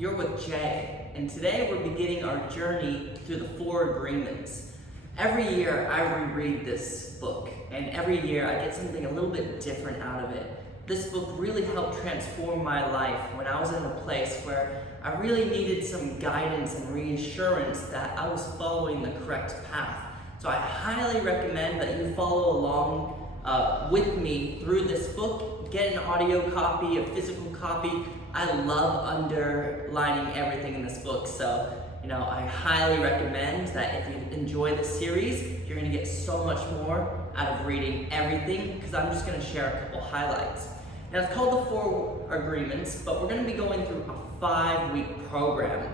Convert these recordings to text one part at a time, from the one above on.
You're with Jay, and today we're beginning our journey through the Four Agreements. Every year I reread this book, and every year I get something a little bit different out of it. This book really helped transform my life when I was in a place where I really needed some guidance and reassurance that I was following the correct path. So I highly recommend that you follow along with me through this book. Get an audio copy, a physical copy. I love underlining everything in this book, so I highly recommend that if you enjoy this series, you're going to get so much more out of reading everything, because I'm just going to share a couple highlights. Now, it's called the Four Agreements, but we're going to be going through a 5-week program.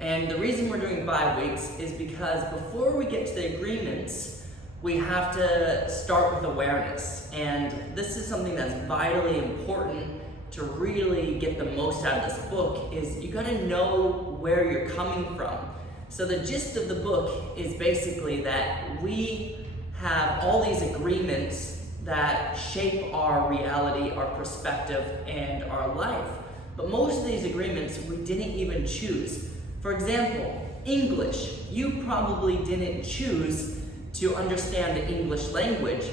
And the reason we're doing 5 weeks is because before we get to the agreements, we have to start with awareness. And this is something that's vitally important to really get the most out of this book. Is you got to know where you're coming from. So the gist of the book is basically that we have all these agreements that shape our reality, our perspective, and our life. But most of these agreements we didn't even choose. For example, English. You probably didn't choose to understand the English language.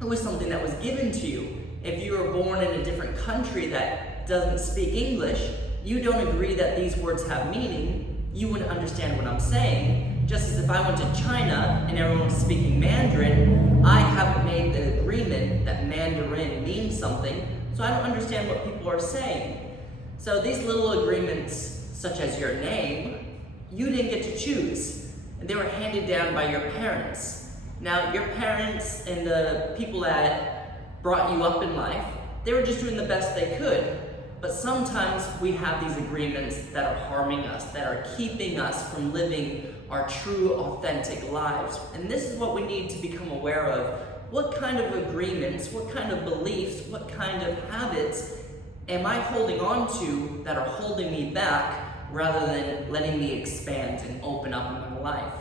It was something that was given to you. If you were born in a different country that doesn't speak English, you don't agree that these words have meaning, you wouldn't understand what I'm saying. Just as if I went to China and everyone was speaking Mandarin, I haven't made the agreement that Mandarin means something, so I don't understand what people are saying. So these little agreements, such as your name, you didn't get to choose, and they were handed down by your parents. Now, your parents and the people that brought you up in life, they were just doing the best they could. But sometimes we have these agreements that are harming us, that are keeping us from living our true, authentic lives. And this is what we need to become aware of. What kind of agreements, what kind of beliefs, what kind of habits am I holding on to that are holding me back rather than letting me expand and open up in my life?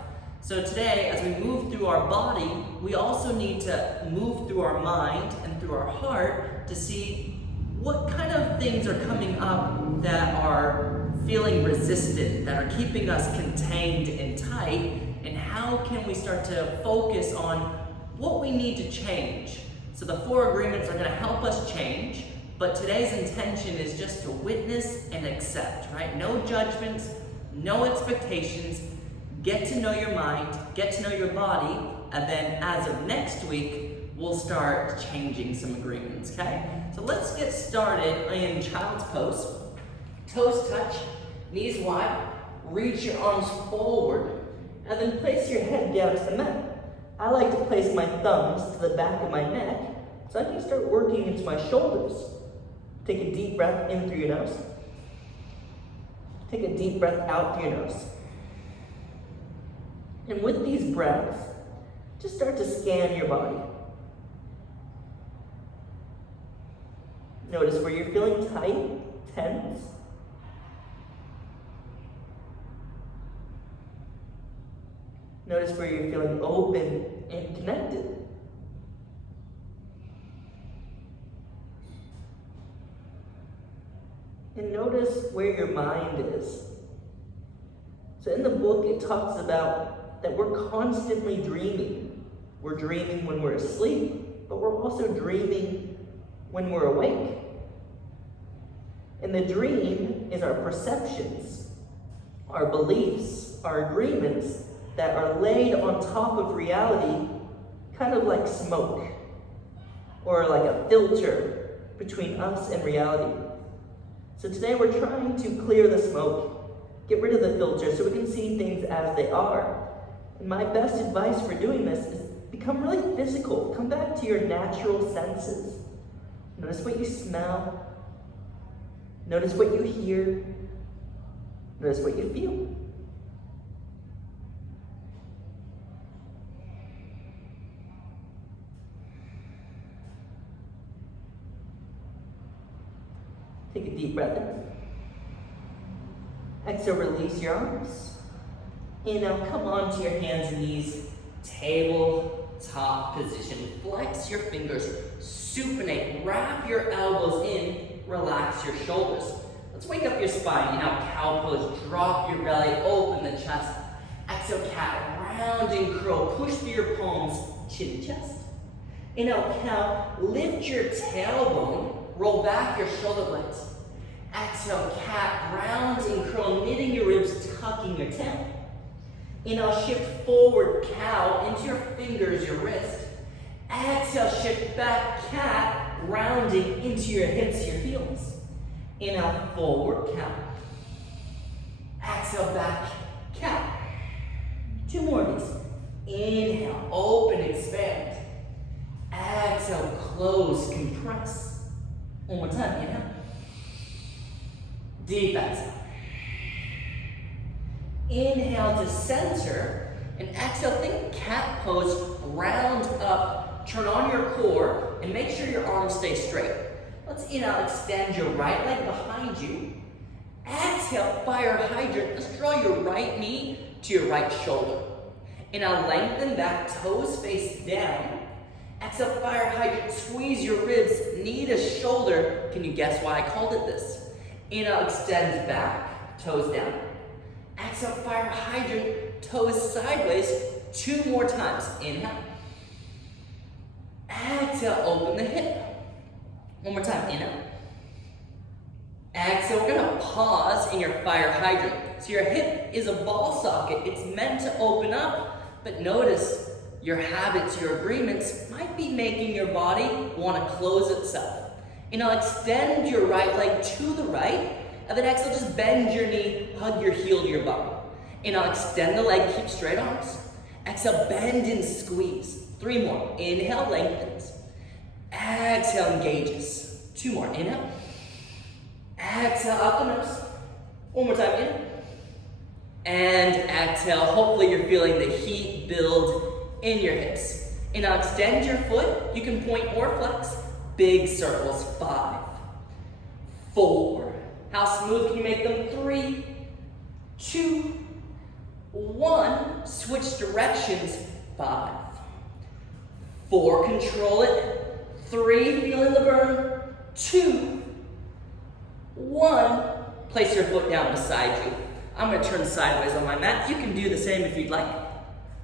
So today, as we move through our body, we also need to move through our mind and through our heart to see what kind of things are coming up that are feeling resistant, that are keeping us contained and tight, and how can we start to focus on what we need to change. So the Four Agreements are going to help us change, but today's intention is just to witness and accept, right? No judgments, no expectations. Get to know your mind, get to know your body, and then as of next week, we'll start changing some agreements, okay? So let's get started in child's pose. Toes touch, knees wide, reach your arms forward, and then place your head down to the mat. I like to place my thumbs to the back of my neck so I can start working into my shoulders. Take a deep breath in through your nose. Take a deep breath out through your nose. And with these breaths, just start to scan your body. Notice where you're feeling tight, tense. Notice where you're feeling open and connected. And notice where your mind is. So in the book, it talks about that we're constantly dreaming. We're dreaming when we're asleep, but we're also dreaming when we're awake. And the dream is our perceptions, our beliefs, our agreements that are laid on top of reality, kind of like smoke, or like a filter between us and reality. So today we're trying to clear the smoke, get rid of the filter so we can see things as they are. And my best advice for doing this is become really physical. Come back to your natural senses. Notice what you smell. Notice what you hear. Notice what you feel. Take a deep breath in. Exhale, release your arms. And now come onto your hands and knees, tabletop position. Flex your fingers, supinate, wrap your elbows in, relax your shoulders. Let's wake up your spine. Inhale, cow pose. Drop your belly, open the chest. Exhale, cat, round and curl. Push through your palms, chin to chest. Inhale, cow, lift your tailbone. Roll back your shoulder blades. Exhale, cat, round and curl, knitting your ribs, tucking your tail. Inhale, shift forward, cow, into your fingers, your wrist. Exhale, shift back, cat, rounding into your hips, your heels. Inhale, forward, cow. Exhale, back, cat. 2 more of these. Inhale, open, expand. Exhale, close, compress. One more time, inhale. Deep exhale. Inhale to center, and exhale, think cat pose, round up, turn on your core, and make sure your arms stay straight. Let's inhale, extend your right leg behind you. Exhale, fire hydrant. Let's draw your right knee to your right shoulder. Inhale, lengthen back, toes face down. Exhale, fire hydrant, squeeze your ribs, knee to shoulder. Can you guess why I called it this? Inhale, extend back, toes down. Exhale, fire hydrant, toes sideways. 2 more times. Inhale. Exhale, open the hip. One more time. Inhale. Exhale, we're gonna pause in your fire hydrant. So your hip is a ball socket. It's meant to open up, but notice your habits, your agreements might be making your body wanna close itself. Inhale, extend your right leg to the right, and then exhale, just bend your knee, hug your heel to your bum. Inhale, extend the leg, keep straight arms. Exhale, bend and squeeze. 3 more. Inhale, lengthens. Exhale, engages. 2 more. Inhale. Exhale, up the nose. 1 more time. Inhale. And exhale. Hopefully you're feeling the heat build in your hips. Inhale, extend your foot. You can point or flex. Big circles. 5, 4. How smooth can you make them? 3, 2, 1. Switch directions. 5, 4. Control it. 3. Feeling the burn. 2, 1. Place your foot down beside you. I'm going to turn sideways on my mat. You can do the same if you'd like.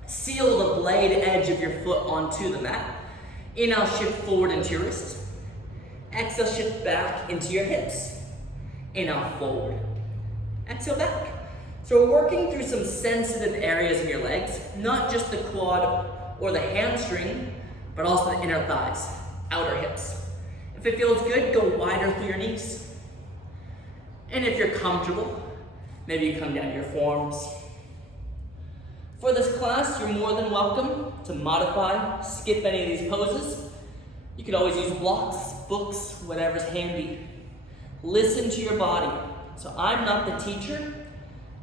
Seal the blade edge of your foot onto the mat. Inhale, shift forward into your wrist. Exhale, shift back into your hips. Inhale, forward. Exhale, back. So we're working through some sensitive areas of your legs, not just the quad or the hamstring, but also the inner thighs, outer hips. If it feels good, go wider through your knees. And if you're comfortable, maybe you come down to your forearms. For this class, you're more than welcome to modify, skip any of these poses. You could always use blocks, books, whatever's handy. Listen to your body. So I'm not the teacher,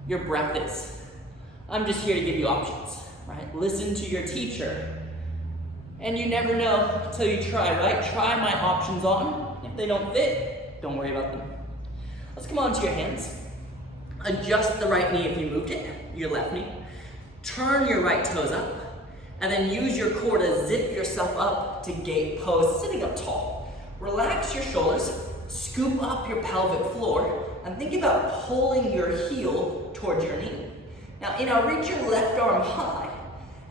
your breath is. I'm just here to give you options, right? Listen to your teacher. And you never know until you try, right? Try my options on. If they don't fit, don't worry about them. Let's come onto your hands. Adjust the right knee if you moved it, your left knee. Turn your right toes up, and then use your core to zip yourself up to gate pose, sitting up tall. Relax your shoulders, scoop up your pelvic floor, and think about pulling your heel towards your knee. Now, inhale, reach your left arm high.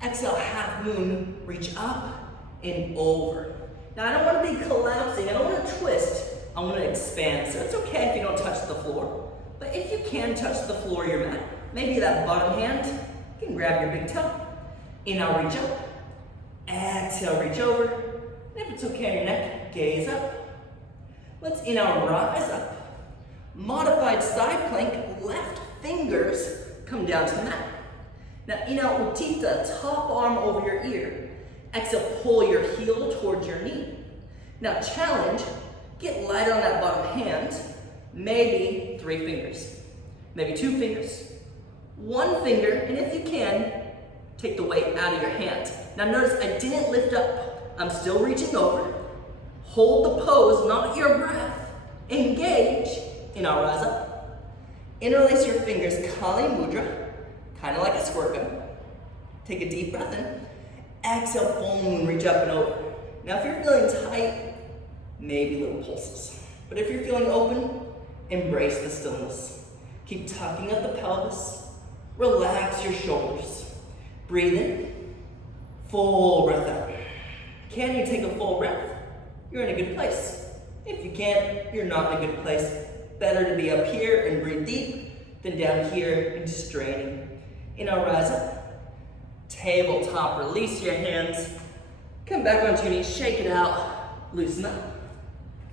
Exhale, half moon, reach up and over. Now, I don't want to be collapsing. I don't want to twist. I want to expand. So it's okay if you don't touch the floor. But if you can touch the floor of your mat, maybe that bottom hand, you can grab your big toe. Inhale, reach up. Exhale, reach over. And if it's okay on your neck, gaze up. Let's inhale, rise up. Modified side plank, left fingers come down to the mat. Now inhale, Utthita, top arm over your ear. Exhale, pull your heel towards your knee. Now challenge, get lighter on that bottom hand. Maybe 3 fingers, maybe 2 fingers. 1 finger, and if you can, take the weight out of your hand. Now notice I didn't lift up. I'm still reaching over. Hold the pose, not your breath. Engage. Inhale, rise up. Interlace your fingers, Kali Mudra, kind of like a squirt gun. Take a deep breath in. Exhale, full moon, reach up and over. Now if you're feeling tight, maybe little pulses. But if you're feeling open, Embrace the stillness. Keep tucking up the pelvis. Relax your shoulders. Breathe in. Full breath out. Can you take a full breath? You're in a good place. If you can't, you're not in a good place. Better to be up here and breathe deep than down here and straining. Inhale, rise up. Tabletop, release your hands. Come back onto your knees, shake it out, loosen up.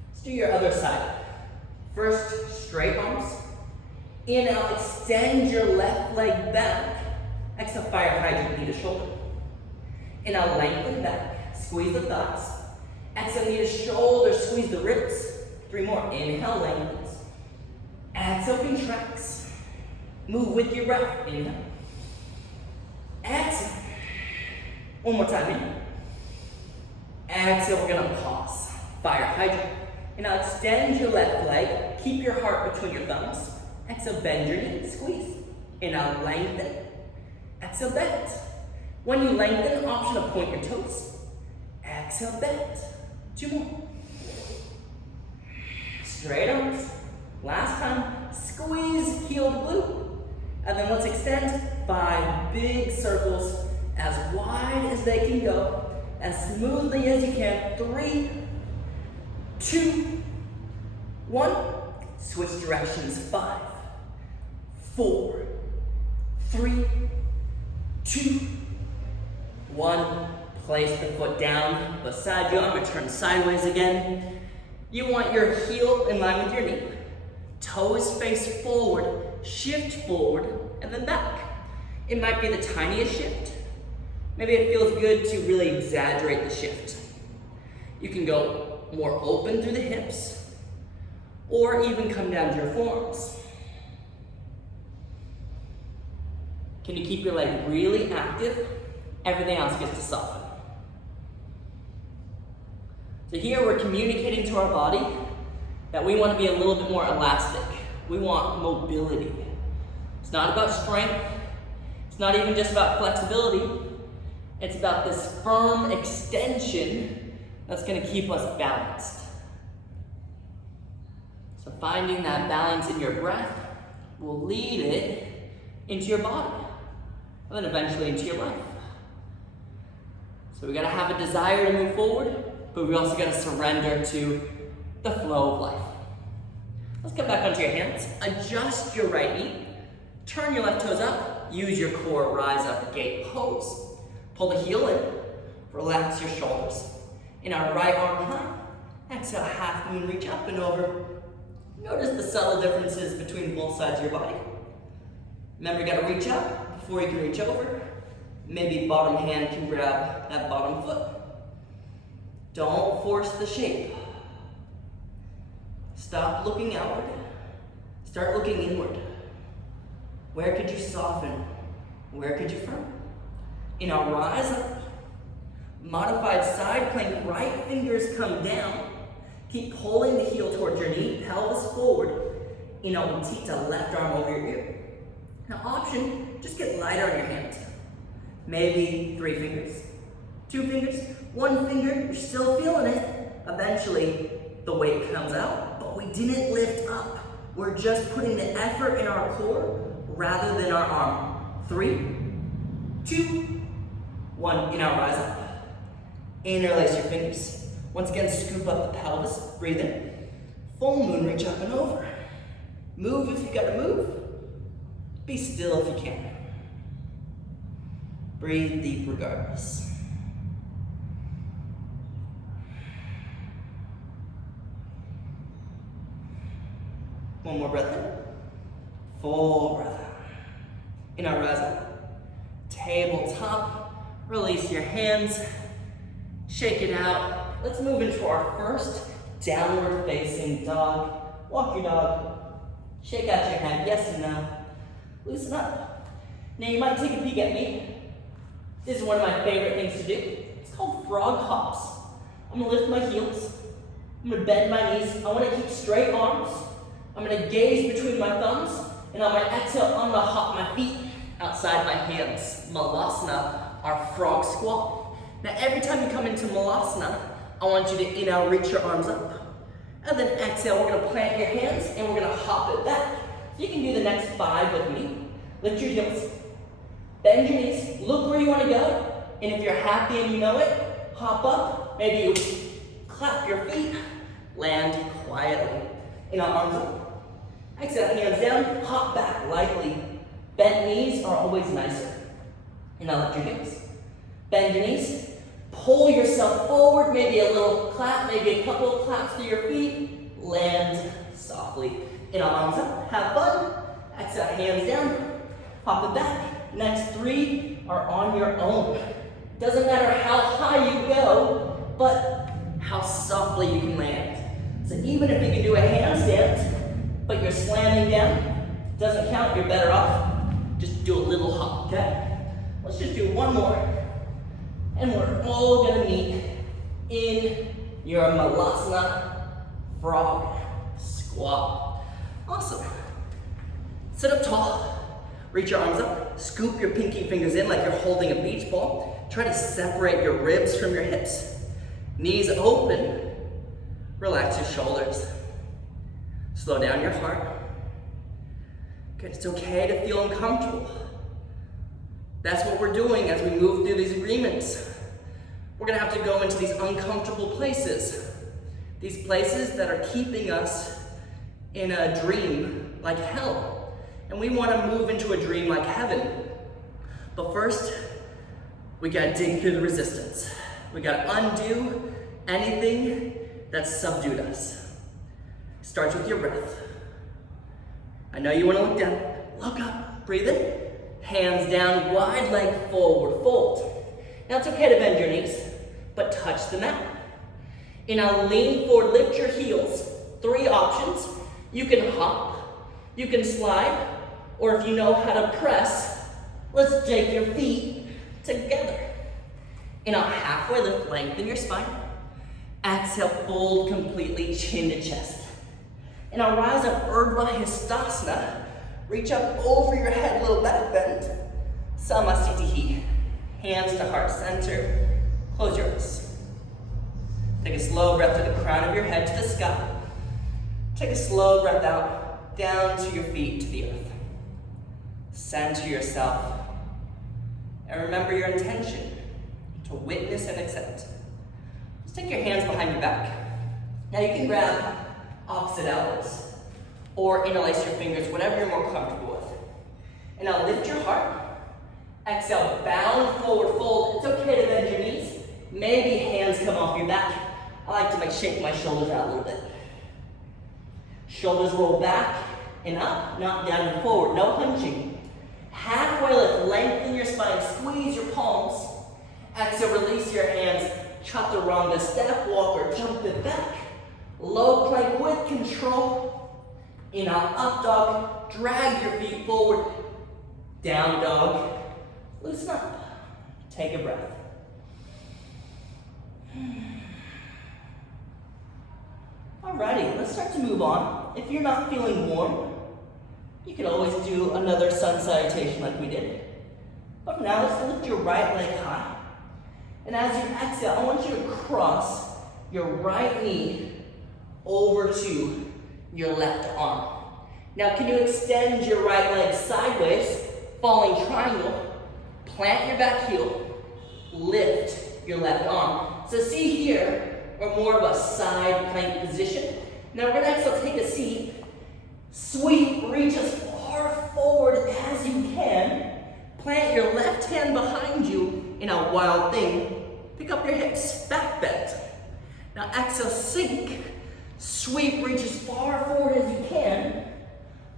Let's do your other side. First, straight arms. Inhale, extend your left leg back. Exhale, fire hydrant, knee to shoulder. Inhale, lengthen back, squeeze the thighs. Exhale, knee to shoulder, squeeze the ribs. 3 more, inhale, lengthens. Exhale, contracts. Move with your breath, inhale. Exhale. One more time, inhale. Exhale, we're gonna pause. Fire hydrant. And now extend your left leg. Keep your heart between your thumbs. Exhale, bend your knee, squeeze. Inhale, lengthen. Exhale, bend. When you lengthen, option to point your toes. Exhale, bend. 2 more. Straight arms. Last time, squeeze heel to glute. And then let's extend 5 big circles as wide as they can go. As smoothly as you can. 3, 2, 1. Switch directions. 5, 4, 3, 2, 1. Place the foot down beside you. I'm going to turn sideways again. You want your heel in line with your knee. Toes face forward. Shift forward and then back. It might be the tiniest shift. Maybe it feels good to really exaggerate the shift. You can go more open through the hips or even come down to your forearms. Can you keep your leg really active? Everything else gets to soften. So here we're communicating to our body that we want to be a little bit more elastic. We want mobility. It's not about strength. It's not even just about flexibility. It's about this firm extension that's going to keep us balanced. So finding that balance in your breath will lead it into your body, and then eventually into your life. So we got to have a desire to move forward, but we also got to surrender to the flow of life. Let's get back onto your hands. Adjust your right knee. Turn your left toes up. Use your core, rise up, gate pose. Pull the heel in. Relax your shoulders. In our right arm high. Exhale, half moon, reach up and over. Notice the subtle differences between both sides of your body. Remember, you gotta reach up before you can reach over. Maybe bottom hand can grab that bottom foot. Don't force the shape. Stop looking outward. Start looking inward. Where could you soften? Where could you firm? In our rise up, modified side plank, right fingers come down. Keep pulling the heel towards your knee, pelvis forward. In a Utthita, left arm over your ear. Now option, just get lighter on your hands. Maybe 3 fingers, 2 fingers, 1 finger, you're still feeling it. Eventually, the weight comes out, but we didn't lift up. We're just putting the effort in our core rather than our arm. 3, 2, 1, inhale, rise up. Interlace your fingers. Once again, scoop up the pelvis, breathe in. Full moon, reach up and over. Move if you gotta move. Be still if you can. Breathe deep regardless. One more breath in. Full breath out. Inhale, rise up. Tabletop. Release your hands. Shake it out. Let's move into our first downward facing dog. Walk your dog. Shake out your head, yes and no. Loosen up. Now you might take a peek at me. This is one of my favorite things to do. It's called frog hops. I'm gonna lift my heels. I'm gonna bend my knees. I wanna keep straight arms. I'm gonna gaze between my thumbs, and on my exhale, I'm gonna hop my feet outside my hands. Malasana, our frog squat. Now every time you come into Malasana, I want you to inhale, reach your arms up. And then exhale, we're gonna plant your hands and we're gonna hop it back. So you can do the next 5 with me. Lift your heels, bend your knees, look where you wanna go. And if you're happy and you know it, hop up. Maybe you clap your feet, land quietly. In our arms up. Exhale, hands down, hop back lightly. Bent knees are always nicer. And now lift your heels. Bend your knees, pull yourself forward, maybe a little clap, maybe a couple of claps through your feet. Land softly. In our arms up, have fun. Exhale, hands down, hop it back. Next 3 are on your own. Doesn't matter how high you go, but how softly you can land. So even if you can do a handstand, but you're slamming down, doesn't count, you're better off. Just do a little hop, okay? Let's just do one more. And we're all gonna meet in your Malasana frog squat. Awesome. Sit up tall, reach your arms up, scoop your pinky fingers in like you're holding a beach ball. Try to separate your ribs from your hips. Knees open, relax your shoulders. Slow down your heart. Good, it's okay to feel uncomfortable. That's what we're doing as we move through these agreements. We're gonna have to go into these uncomfortable places. These places that are keeping us in a dream like hell. And we wanna move into a dream like heaven. But first, we gotta dig through the resistance. We gotta undo anything that's subdued us. Starts with your breath. I know you wanna look down. Look up, breathe in. Hands down, wide leg forward, fold. Now it's okay to bend your knees, but touch the mat. And now lean forward, lift your heels. 3 options. You can hop, you can slide, or if you know how to press, let's take your feet together. And now halfway lift, lengthen your spine. Exhale, fold completely, chin to chest. And now rise up, Urdhva Hastasana. Reach up over your head, little back bend. Samasthiti. Hands to heart center. Close your eyes. Take a slow breath to the crown of your head to the sky. Take a slow breath out, down to your feet to the earth. Center yourself. And remember your intention, to witness and accept. Just take your hands behind your back. Now you can grab opposite elbows or interlace your fingers, whatever you're more comfortable with. And now lift your heart. Exhale, bound forward fold. It's okay to bend your knees. Maybe hands come off your back. I like to shake my shoulders out a little bit. Shoulders roll back and up, not down and forward, no hunching. Halfway lift, lengthen your spine, squeeze your palms. Exhale, release your hands. Chaturanga, step walker, jump it back. Low plank with control. In our up dog, drag your feet forward. Down dog, loosen up. Take a breath. Alrighty, let's start to move on. If you're not feeling warm, you can always do another sun salutation like we did. But for now, let's lift your right leg high. And as you exhale, I want you to cross your right knee over to your left arm. Now, can you extend your right leg sideways, falling triangle, plant your back heel, lift your left arm. So see here, we're more of a side plank position. Now we're gonna exhale, take a seat, sweep, reach as far forward as you can, plant your left hand behind you in a wild thing, pick up your hips, back bend. Now exhale, sink, sweep, reach as far forward as you can,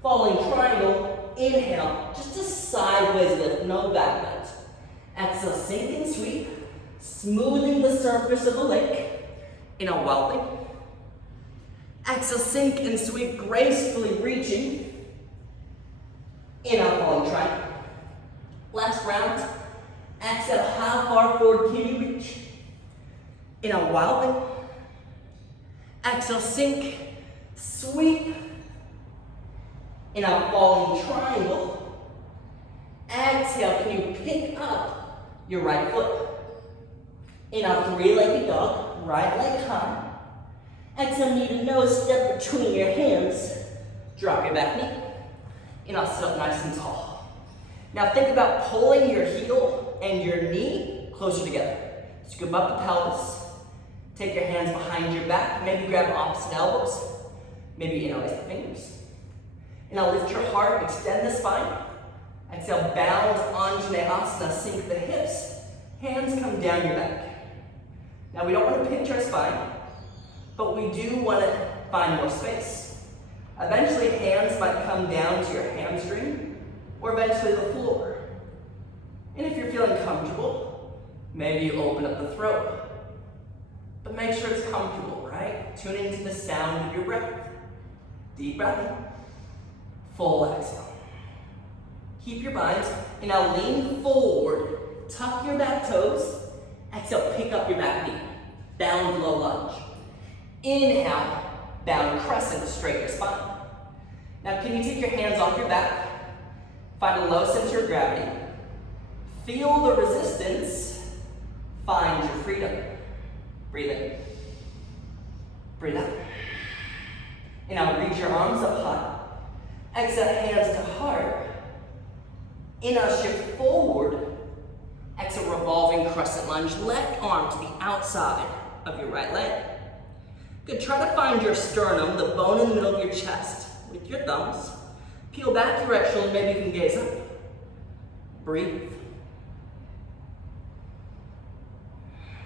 falling triangle, inhale, just a sideways lift, no back bend. Exhale, sink and sweep, smoothing the surface of the lake in a wild thing. Exhale, sink and sweep, gracefully reaching in a falling triangle. Last round. Exhale, how far forward can you reach? In a wild thing. Exhale, sink, sweep in a falling triangle. Exhale, can you pick up your right foot? In a 3-legged dog, right leg high. Exhale, knee to nose, step between your hands. Drop your back knee. And I'll sit up nice and tall. Now think about pulling your heel and your knee closer together. Scoop up the pelvis. Take your hands behind your back. Maybe grab opposite elbows. Maybe interlace the fingers. And now lift your heart, extend the spine. Exhale, bound Anjaneyasana, sink the hips. Hands come down your back. Now we don't want to pinch our spine, but we do want to find more space. Eventually hands might come down to your hamstring, or eventually the floor. And if you're feeling comfortable, maybe you open up the throat. But make sure it's comfortable, right? Tune into the sound of your breath. Deep breath in. Full exhale. Keep your bind, and now lean forward. Tuck your back toes. Exhale, pick up your back knee. Bound low lunge. Inhale, bound crescent, straight your spine. Now can you take your hands off your back? Find a low center of gravity. Feel the resistance. Find your freedom. Breathe in. Breathe out. And now reach your arms up high. Exhale, hands to heart. Inhale, shift forward. Exhale, revolving crescent lunge. Left arm to the outside of your right leg. Good, try to find your sternum, the bone in the middle of your chest, with your thumbs. Peel back your right shoulder, maybe you can gaze up. Breathe.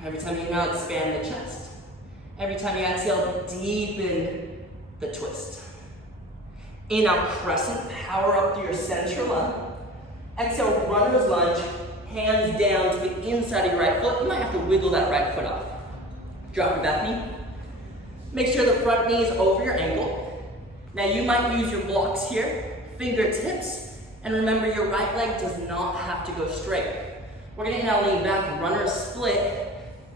Every time you inhale, expand the chest. Every time you exhale, deepen the twist. Inhale, crescent, power up to your center line. Exhale, runner's lunge, hands down to the inside of your right foot. You might have to wiggle that right foot off. Drop your back knee. Make sure the front knee is over your ankle. Now you might use your blocks here, fingertips, and remember your right leg does not have to go straight. We're gonna inhale, lean back, runner split.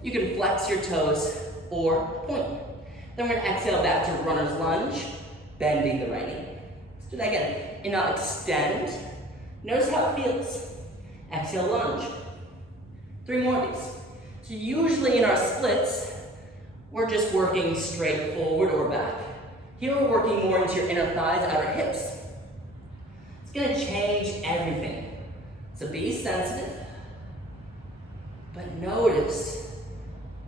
You can flex your toes or point. Then we're gonna exhale back to runner's lunge, bending the right knee. Let's do that again. Inhale, extend. Notice how it feels. Exhale, lunge. 3 more of these. So usually in our splits, we're just working straight forward or back. Here we're working more into your inner thighs, outer hips. It's gonna change everything. So be sensitive, but notice.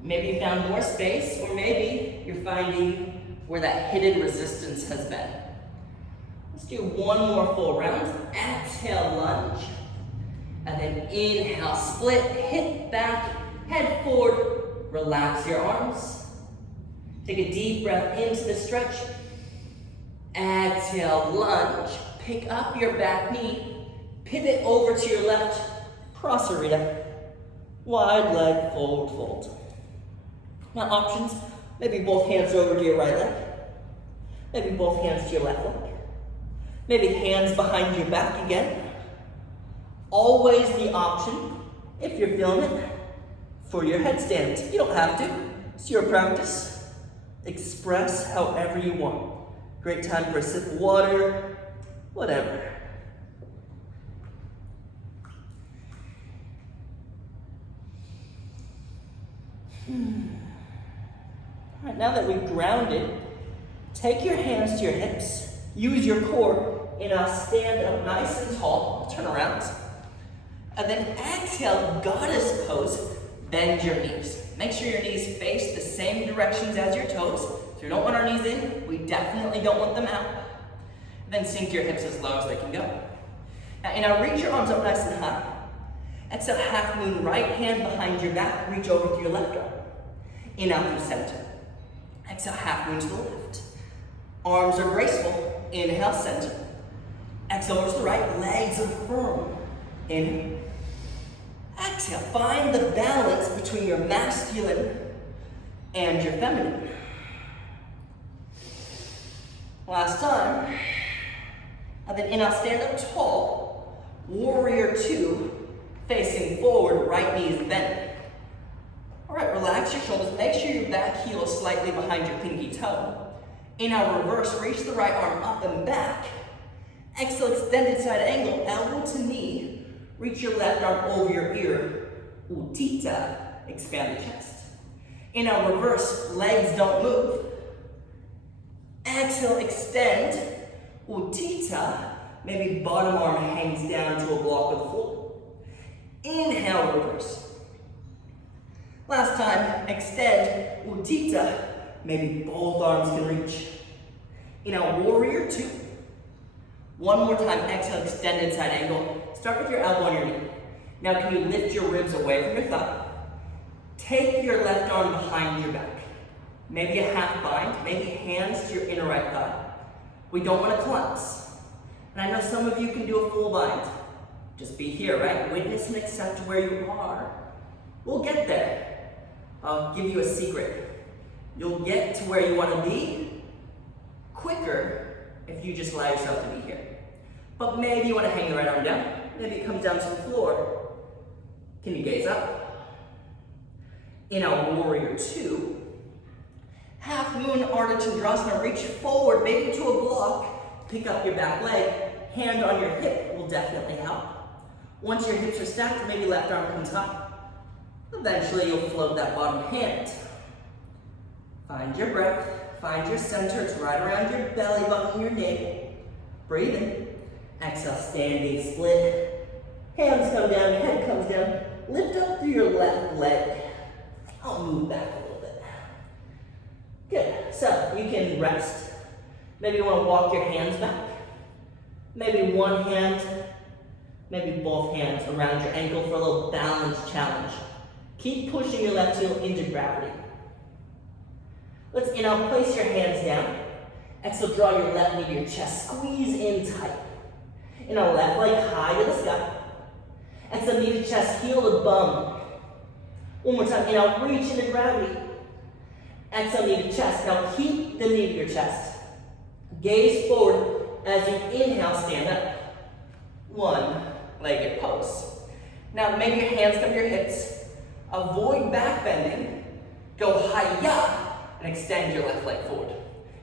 Maybe you found more space, or maybe you're finding where that hidden resistance has been. Let's do one more full round. Exhale, lunge. And then inhale, split, hip back, head forward. Relax your arms. Take a deep breath into the stretch. Exhale, lunge. Pick up your back knee. Pivot over to your left. Prasarita. Wide leg, forward fold. Now options, maybe both hands over to your right leg. Maybe both hands to your left leg. Maybe hands behind your back again. Always the option, if you're feeling it, for your headstand. You don't have to, it's your practice. Express however you want. Great time for a sip of water, whatever. All right, now that we've grounded, take your hands to your hips. Use your core, and I'll stand up nice and tall. Turn around. And then exhale, goddess pose. Bend your knees. Make sure your knees face the same directions as your toes. So we don't want our knees in. We definitely don't want them out. And then sink your hips as low as they can go. Now, reach your arms up nice and high. Exhale, half moon, right hand behind your back. Reach over to your left arm. Inhale through center. Exhale, half moon to the left. Arms are graceful. Inhale, center. Exhale over to the right. Legs are firm. Inhale. Exhale. Find the balance between your masculine and your feminine. Last time. And then inhale, stand up tall. Warrior 2. Facing forward, right knee is bent. All right, relax your shoulders. Make sure your back heel is slightly behind your pinky toe. Inhale, reverse, reach the right arm up and back. Exhale, extended side angle, elbow to knee. Reach your left arm over your ear. Utthita, expand the chest. Inhale, reverse, legs don't move. Exhale, extend. Utthita, maybe bottom arm hangs down to a block of the floor. Inhale, reverse. Last time, extend. Utthita, maybe both arms can reach. Inhale, warrior two. One more time, exhale, extended side angle. Start with your elbow on your knee. Now can you lift your ribs away from your thigh? Take your left arm behind your back. Maybe a half bind, maybe hands to your inner right thigh. We don't want to collapse. And I know some of you can do a full bind. Just be here, right? Witness and accept where you are. We'll get there. I'll give you a secret. You'll get to where you want to be quicker if you just allow yourself to be here. But maybe you want to hang the right arm down. Maybe it comes down to the floor. Can you gaze up? In our warrior two, half moon Ardha Chandrasana, reach forward, maybe to a block, pick up your back leg, hand on your hip will definitely help. Once your hips are stacked, maybe left arm comes up. Eventually you'll float that bottom hand. Find your breath, find your center, it's right around your belly button, your navel. Breathe in, exhale, standing split. Hands come down, head comes down. Lift up through your left leg. I'll move back a little bit. Good, so you can rest. Maybe you want to walk your hands back. Maybe one hand, maybe both hands around your ankle for a little balance challenge. Keep pushing your left heel into gravity. Let's inhale, place your hands down. Exhale, draw your left knee to your chest. Squeeze in tight. Inhale, left leg high to the sky. Exhale, knee to chest, heel to bum. One more time, inhale, reach into gravity. Exhale, knee to chest. Now keep the knee to your chest. Gaze forward as you inhale, stand up. One-legged pose. Now maybe your hands come to your hips. Avoid back bending. Go hiya and extend your left leg forward.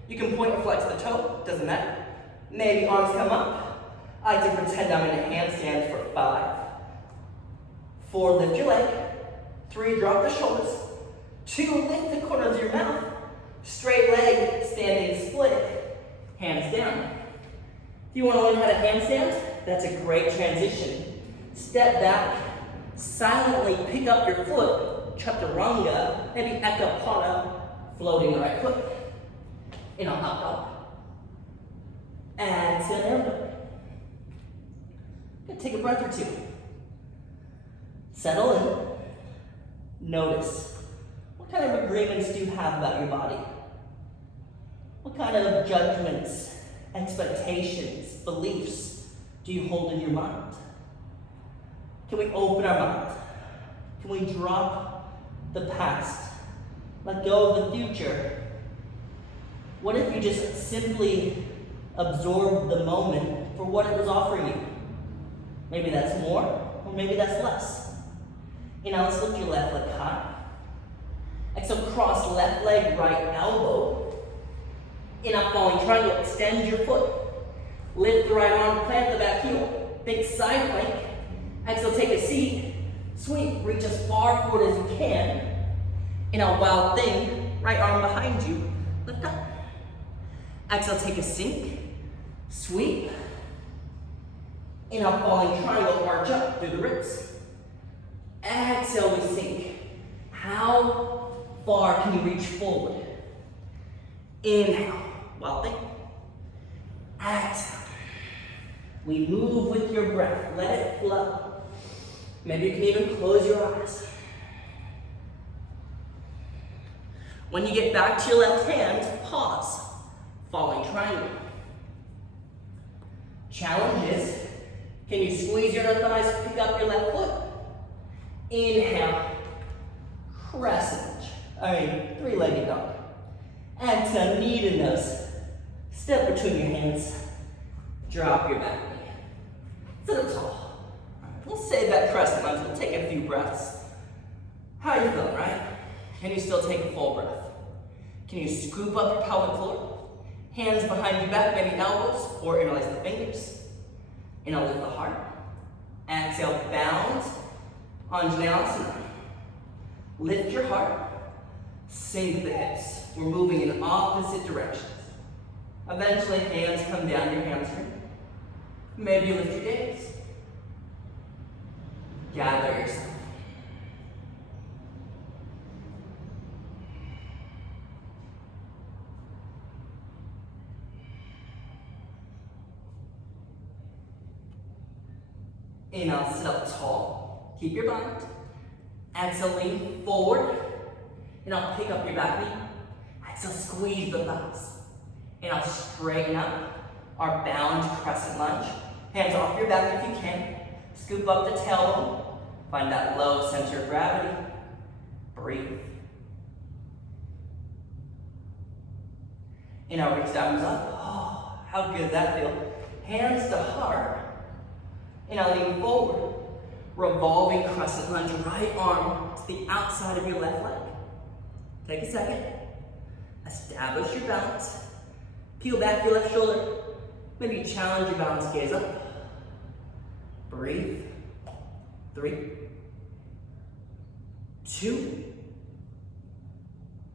You can point or flex the toe, doesn't matter. Maybe arms come up. I like to pretend I'm in a handstand for 5. 4, lift your leg. 3, drop the shoulders. 2, lift the corners of your mouth. Straight leg, standing split. Hands down. If you want to learn how to handstand, that's a great transition. Step back, silently pick up your foot, chaturanga, maybe ekapada, floating the right foot. Inhale, up, up. Exhale, down, down. Good, take a breath or two. Settle in. Notice. What kind of agreements do you have about your body? What kind of judgments, expectations, beliefs do you hold in your mind? Can we open our mind? Can we drop the past? Let go of the future? What if you just simply absorb the moment for what it was offering you? Maybe that's more, or maybe that's less. Now let's lift your left leg high. Exhale, cross left leg, right elbow. In a falling triangle, extend your foot. Lift the right arm, plant the back heel. Big side plank. Exhale, take a seat. Sweep, reach as far forward as you can. In a wild thing, right arm behind you. Lift up. Exhale, take a sink. Sweep. In a falling triangle, arch up through the ribs. Exhale, we sink. How far can you reach forward? Inhale, wild thing. Exhale. We move with your breath. Let it flow. Maybe you can even close your eyes. When you get back to your left hand, pause. Falling triangle. Challenge is, can you squeeze your inner thighs, pick up your left foot? Inhale, crescent. Three-legged dog. Exhale, knee to nose. Step between your hands. Drop your back knee. Sit up tall. We'll save that crescent lunge. We'll take a few breaths. How are you feeling, right? Can you still take a full breath? Can you scoop up your pelvic floor? Hands behind your back, maybe elbows, or interlace the fingers. Inhale, lift the heart. Exhale, bound. Anjaneyasana. Lift your heart. Sink the hips. We're moving in opposite directions. Eventually, hands come down your hamstring. Maybe you lift your gaze. Gather yourself. Inhale, sit up tall. Keep your bind. Exhale, lean forward. Inhale, pick up your back knee. Exhale, squeeze the thighs. Inhale, straighten up. Our bound crescent lunge. Hands off your back if you can. Scoop up the tailbone. Find that low center of gravity. Breathe. Inhale, reach down, up. Oh, how good does that feel? Hands to heart. Inhale, lean forward. Revolving crescent lunge. Right arm to the outside of your left leg. Take a second. Establish your balance. Peel back your left shoulder. Maybe challenge your balance, gaze up. Breathe. 3, 2,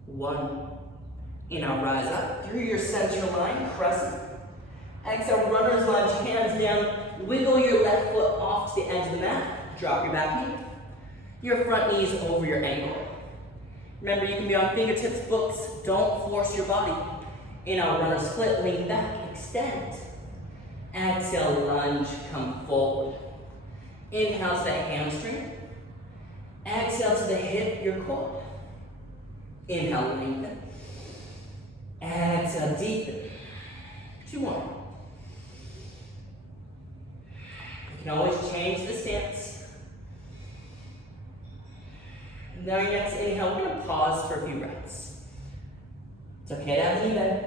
1. Inhale, rise up through your center line, crescent. Exhale, runner's lunge, hands down. Wiggle your left foot off to the edge of the mat. Drop your back knee. Your front knee is over your ankle. Remember, you can be on fingertips, books. Don't force your body. Inhale, runner split, lean back, extend. Exhale, lunge, come forward. Inhale to the hamstring. Exhale to the hip, your core. Inhale, lengthen. Exhale, deepen. 2 more. You can always change the stance. Now your next inhale, we're going to pause for a few breaths. It's okay to have the knee bend.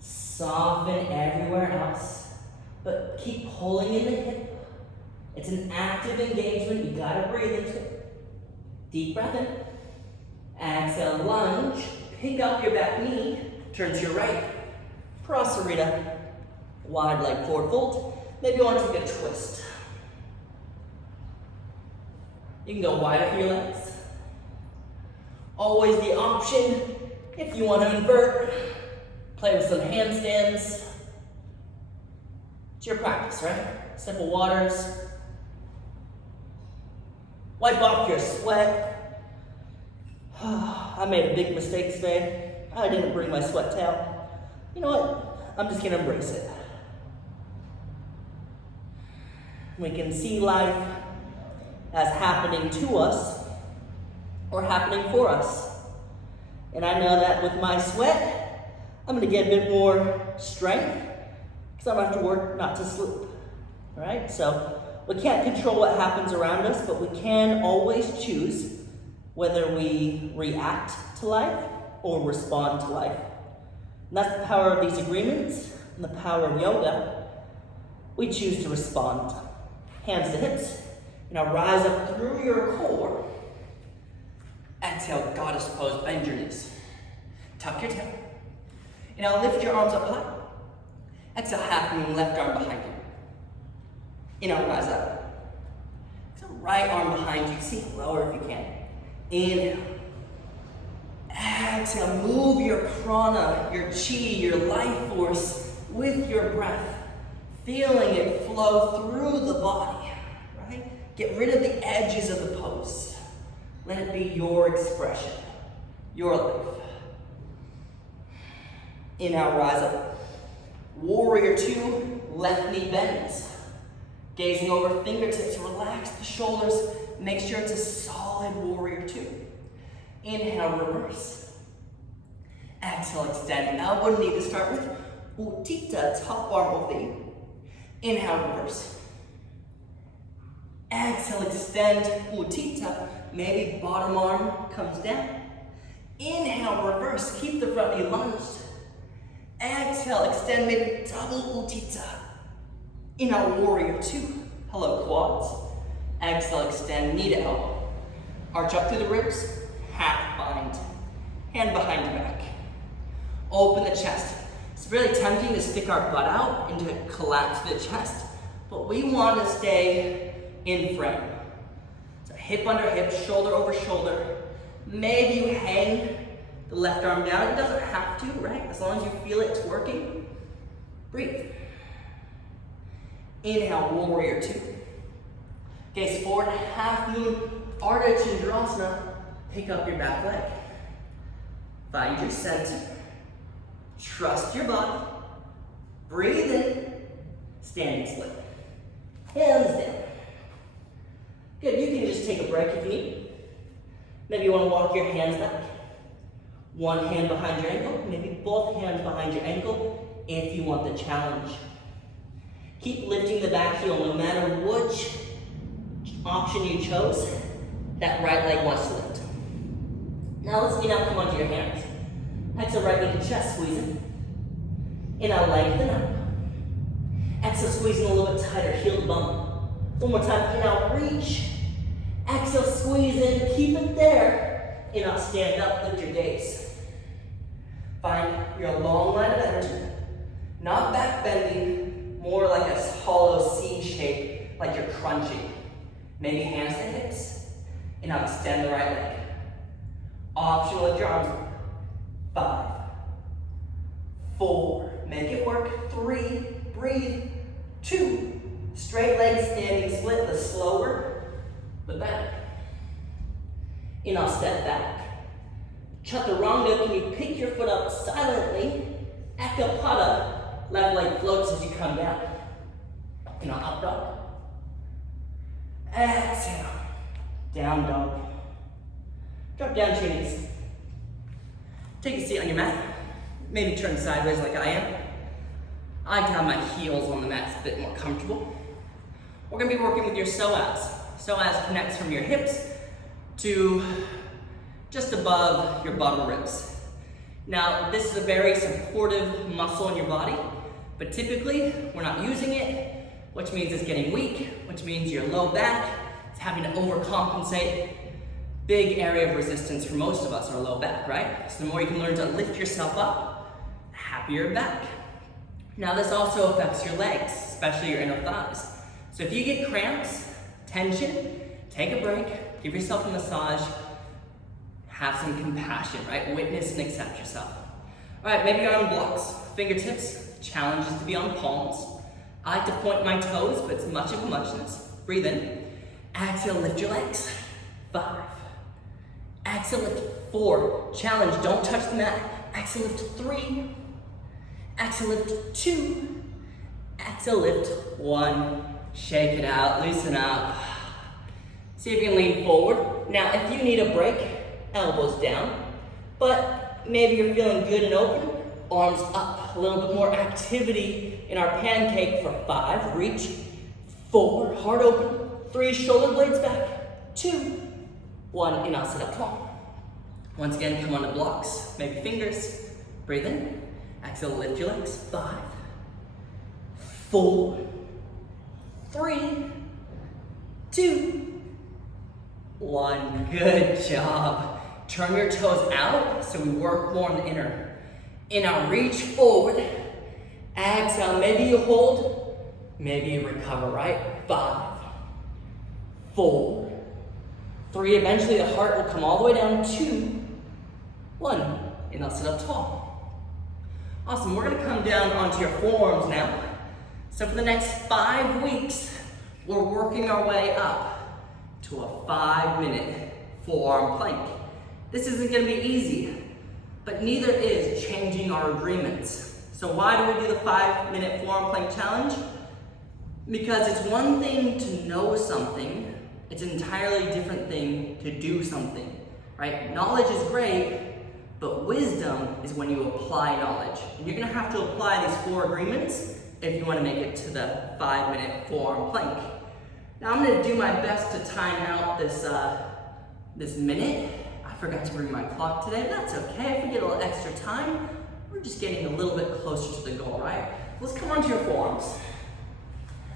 Soften everywhere else, but keep pulling in the hip. It's an active engagement. You gotta breathe into it. Deep breath in. Exhale, lunge. Pick up your back knee. Turn to your right. Prasarita. Wide leg forward fold. Maybe you want to take a twist. You can go wider for your legs. Always the option if you want to invert. Play with some handstands. It's your practice, right? Simple waters. Wipe off your sweat. I made a big mistake today. I didn't bring my sweat towel. You know what? I'm just gonna embrace it. We can see life as happening to us or happening for us. And I know that with my sweat, I'm gonna get a bit more strength because I'm gonna have to work not to slip, all right? So we can't control what happens around us, but we can always choose whether we react to life or respond to life. And that's the power of these agreements and the power of yoga. We choose to respond. Hands to hips. Now rise up through your core. Exhale, goddess pose, bend your knees. Tuck your tail. And now lift your arms up high. Exhale, half moon, left arm behind you. Inhale, rise up. Exhale, right arm behind you. Sink lower if you can. Inhale. Exhale, move your prana, your chi, your life force with your breath. Feeling it flow through the body, right? Get rid of the edges of the pose. Let it be your expression, your life. Inhale, rise up. Warrior 2, left knee bends. Gazing over fingertips, relax the shoulders. Make sure it's a solid warrior 2. Inhale, reverse. Exhale, extend. Elbow knee to start with. Utthita, top arm over the knee. Inhale, reverse. Exhale, extend. Utthita. Maybe bottom arm comes down. Inhale, reverse. Keep the front knee lunged. Exhale, extend. Maybe double Utthita. Inhale, warrior 2. Hello, quads. Exhale, extend. Knee to elbow. Arch up through the ribs. Half bind. Hand behind your back. Open the chest. It's really tempting to stick our butt out and to collapse the chest, but we want to stay in frame. So hip under hip, shoulder over shoulder. Maybe you hang the left arm down. It doesn't have to, right? As long as you feel it's working. Breathe. Inhale, warrior two. Gaze forward, half moon, Ardha Chandrasana. Pick up your back leg. Find your center. Trust your body. Breathe in. Standing split. Hands down. Good, you can just take a break if you need. Maybe you want to walk your hands back. One hand behind your ankle, maybe both hands behind your ankle if you want the challenge. Keep lifting the back heel no matter which option you chose, that right leg wants to lift. Now let's come onto your hands. Exhale, right knee to chest, squeeze in. Inhale, lengthen up. Exhale, squeeze in a little bit tighter, heel to bum. One more time, inhale, reach. Exhale, squeeze in, keep it there. Inhale, stand up, lift your gaze. Find your long line of energy. Not back bending, more like a hollow C shape, like you're crunching. Maybe hands to hips. Inhale, extend the right leg. Optional, lift your arms up. 5, 4, make it work. 3, breathe. 2, straight leg standing split, the slower, the better. Inhale, step back. Chaturanga, can you pick your foot up silently? Ekapada, left leg floats as you come down. Inhale, up dog. Exhale, down dog. Drop down to your knees. Take a seat on your mat. Maybe turn sideways like I am. I can have my heels on the mat, it's a bit more comfortable. We're gonna be working with your psoas. Psoas connects from your hips to just above your bottom ribs. Now, this is a very supportive muscle in your body, but typically we're not using it, which means it's getting weak, which means your low back is having to overcompensate. Big area of resistance for most of us, our low back, right? So the more you can learn to lift yourself up, the happier your back. Now this also affects your legs, especially your inner thighs. So if you get cramps, tension, take a break, give yourself a massage, have some compassion, right? Witness and accept yourself. All right, maybe you're on blocks, fingertips, challenge is to be on palms. I like to point my toes, but it's much of a muchness. Breathe in. Exhale, lift your legs. 5. Exhale, lift 4. Challenge, don't touch the mat. Exhale, lift 3. Exhale, lift 2. Exhale, lift 1. Shake it out, loosen up. See if you can lean forward. Now, if you need a break, elbows down. But maybe you're feeling good and open, arms up. A little bit more activity in our pancake for 5. Reach. 4, heart open. 3, shoulder blades back. 2, 1, inhale, sit up tall. Once again, come onto blocks, maybe fingers. Breathe in. Exhale, lift your legs. 5, 4, 3, 2, 1. Good job. Turn your toes out so we work more on the inner. Inhale, reach forward. Exhale, maybe you hold, maybe you recover, right? 5, 4, 3, eventually the heart will come all the way down. 2, 1, inhale, sit up tall. Awesome, we're gonna come down onto your forearms now. So for the next 5 weeks, we're working our way up to a 5-minute forearm plank. This isn't gonna be easy, but neither is changing our agreements. So why do we do the 5-minute forearm plank challenge? Because it's one thing to know something, it's an entirely different thing to do something, right? Knowledge is great, but wisdom is when you apply knowledge. And you're gonna have to apply these 4 agreements if you wanna make it to the 5-minute forearm plank. Now I'm gonna do my best to time out this minute. I forgot to bring my clock today, that's okay. If we get a little extra time, we're just getting a little bit closer to the goal, right? Let's come onto your forearms.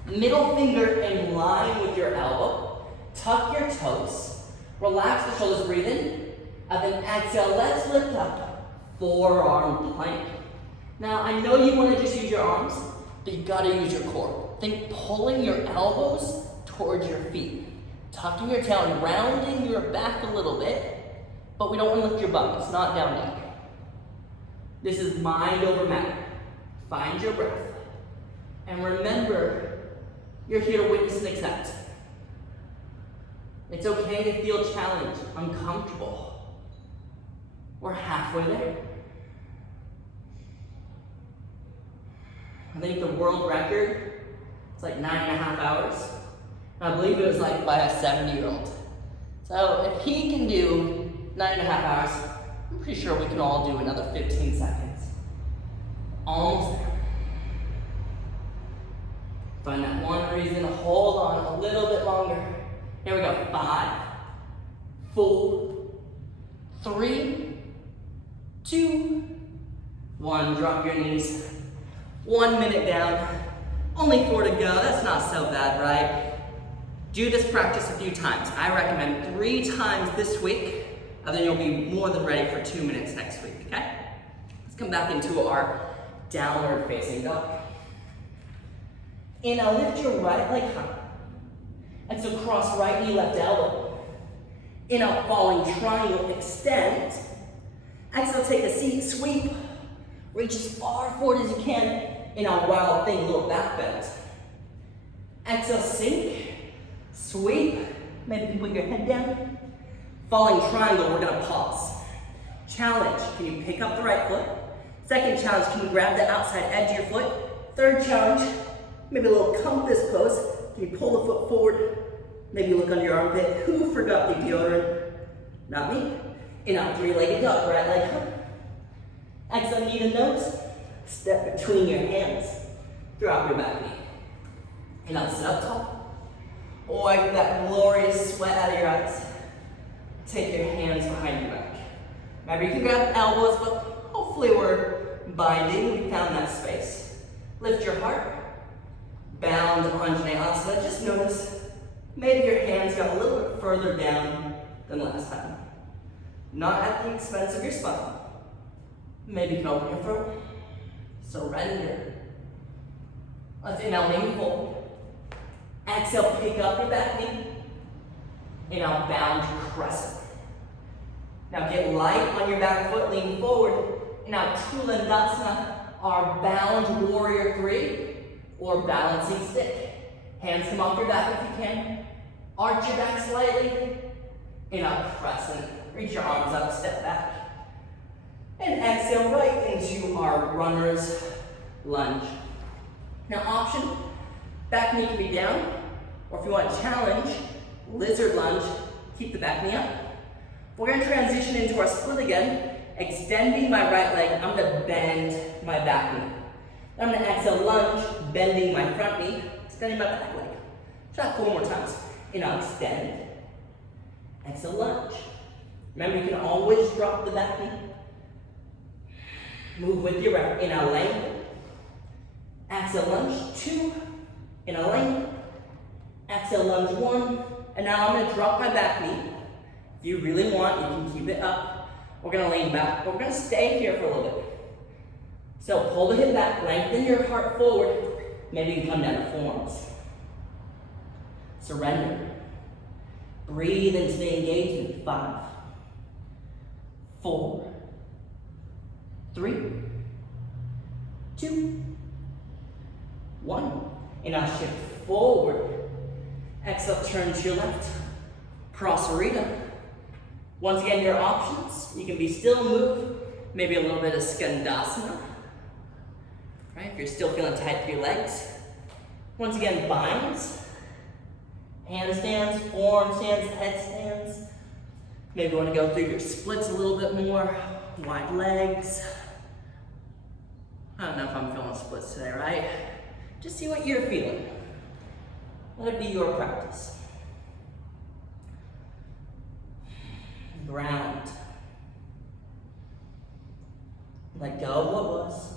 Middle finger in line with your elbow. Tuck your toes. Relax the shoulders, breathe in. And then exhale, let's lift up. Forearm plank. Now, I know you want to just use your arms, but you gotta use your core. Think pulling your elbows towards your feet. Tucking your tail and rounding your back a little bit, but we don't want to lift your bum, it's not down dog. This is mind over matter. Find your breath. And remember, you're here to witness and accept. It's okay to feel challenged, uncomfortable. We're halfway there. I think the world record is like 9.5 hours. I believe it was like by a 70-year-old. So if he can do 9.5 hours, I'm pretty sure we can all do another 15 seconds. Almost there. Find that one reason to hold on a little bit longer. Here we go. 5, 4, 3, 2, 1. Drop your knees. 1 minute down. Only 4 to go. That's not so bad, right? Do this practice a few times. I recommend 3 times this week, and then you'll be more than ready for 2 minutes next week, okay? Let's come back into our downward facing dog. Inhale, lift your right leg high. Exhale, cross right knee, left elbow. Inhale, falling triangle, extend. Exhale, take a seat, sweep. Reach as far forward as you can. Inhale, wild thing, little back bend. Exhale, sink. Sweep. Maybe you can put your head down. Falling triangle, we're gonna pause. Challenge, can you pick up the right foot? Second challenge, can you grab the outside edge of your foot? Third challenge, maybe a little compass pose. Can you pull the foot forward? Maybe look under your armpit. Who forgot the deodorant? Not me. Inhale, 3-legged dog, right leg up. Exhale, knee to nose. Step between your hands. Drop your back knee. Inhale, sit up tall. Wipe that glorious sweat out of your eyes. Take your hands behind your back. Maybe you can grab elbows, but hopefully we're binding. We found that space. Lift your heart. Bound Anjaneyasana. Just notice maybe your hands got a little bit further down than last time. Not at the expense of your spine. Maybe you can open your throat. Surrender. Let's inhale, lean forward. Exhale, pick up your back knee. Inhale, bound crescent. Now get light on your back foot, lean forward. Inhale, Trilandasana, our bound warrior 3. Or balancing stick. Hands come off your back if you can. Arch your back slightly. Inhale, crescent. Reach your arms up, step back. And exhale right into our runner's lunge. Now option, back knee can be down. Or if you want to challenge, lizard lunge, keep the back knee up. We're going to transition into our split again. Extending my right leg, I'm going to bend my back knee. I'm going to exhale, lunge, bending my front knee, extending my back leg. Try 4 more times. Inhale, extend. Exhale, lunge. Remember, you can always drop the back knee. Move with your breath. Inhale, lengthen. Exhale, lunge, 2. Inhale, lengthen. Exhale, lunge, 1. And now I'm going to drop my back knee. If you really want, you can keep it up. We're going to lean back, but we're going to stay here for a little bit. So pull the hip back, lengthen your heart forward. Maybe you can come down to forearms. Surrender. Breathe into the engagement. 5, 4, 3, 2, 1. And now shift forward. Exhale, turn to your left. Prasarita. Once again, your options. You can be still, move. Maybe a little bit of Skandasana. Right, if you're still feeling tight through your legs. Once again, binds. Handstands, forearm stands, headstands. Maybe you want to go through your splits a little bit more. Wide legs. I don't know if I'm feeling splits today, right? Just see what you're feeling. Let it be your practice. Ground. Let go of what was.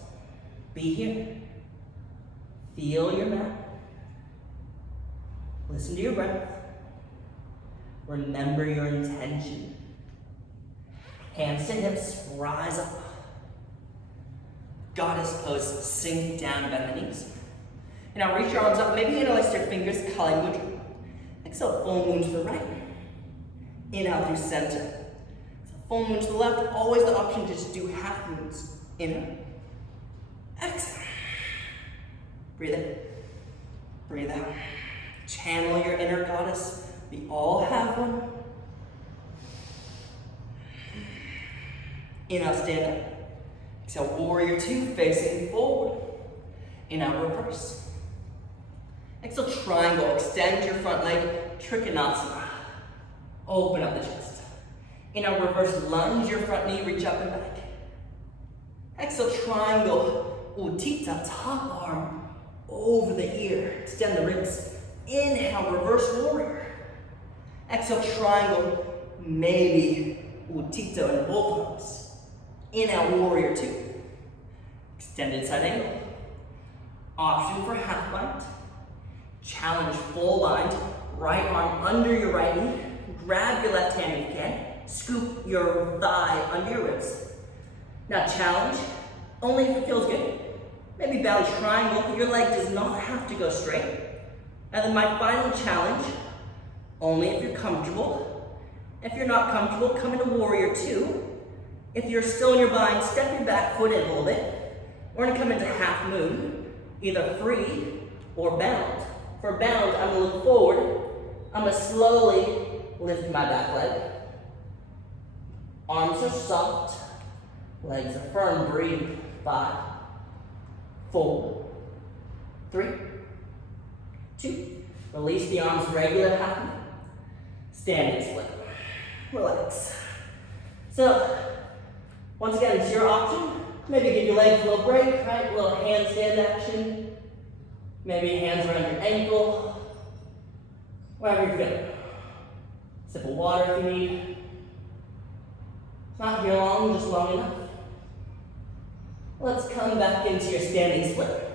Be here. Feel your mat. Listen to your breath. Remember your intention. Hands to hips, rise up. Goddess pose, sink down, bend the knees. And now reach your arms up, maybe interlace your fingers, Kali Mudra. Exhale, full moon to the right. Inhale through center. So full moon to the left, always the option to just do half moons. Inhale. Exhale. Breathe in. Breathe out. Channel your inner goddess. We all have one. Inhale, stand up. Exhale, warrior two, facing forward. Inhale, reverse. Exhale, triangle. Extend your front leg, Trikonasana. Open up the chest. Inhale, reverse lunge your front knee, reach up and back. Exhale, triangle, Utthita, top arm over the ear. Extend the ribs. Inhale, reverse warrior. Exhale, triangle, maybe Utthita in both arms. Inhale, warrior two. Extended side angle. Option for half bind. Challenge full bind. Right arm under your right knee. Grab your left hand if you can. Scoop your thigh under your ribs. Now challenge, only if it feels good. Maybe belly triangle. Your leg does not have to go straight. And then my final challenge, only if you're comfortable. If you're not comfortable, come into warrior two. If you're still in your bind, step your back foot in a little bit. We're gonna come into half moon, either free or bound. For bound, I'm gonna look forward. I'm gonna slowly lift my back leg. Arms are soft, legs are firm. Breathe. 5, 4, 3, 2. Release the arms, regular half moon. Standing split. Relax. So, once again, it's your option. Maybe give your legs a little break, right? A little handstand action. Maybe hands around your ankle. Wherever you're feeling. Sip of water if you need. It's not here long, just long enough. Let's come back into your standing split.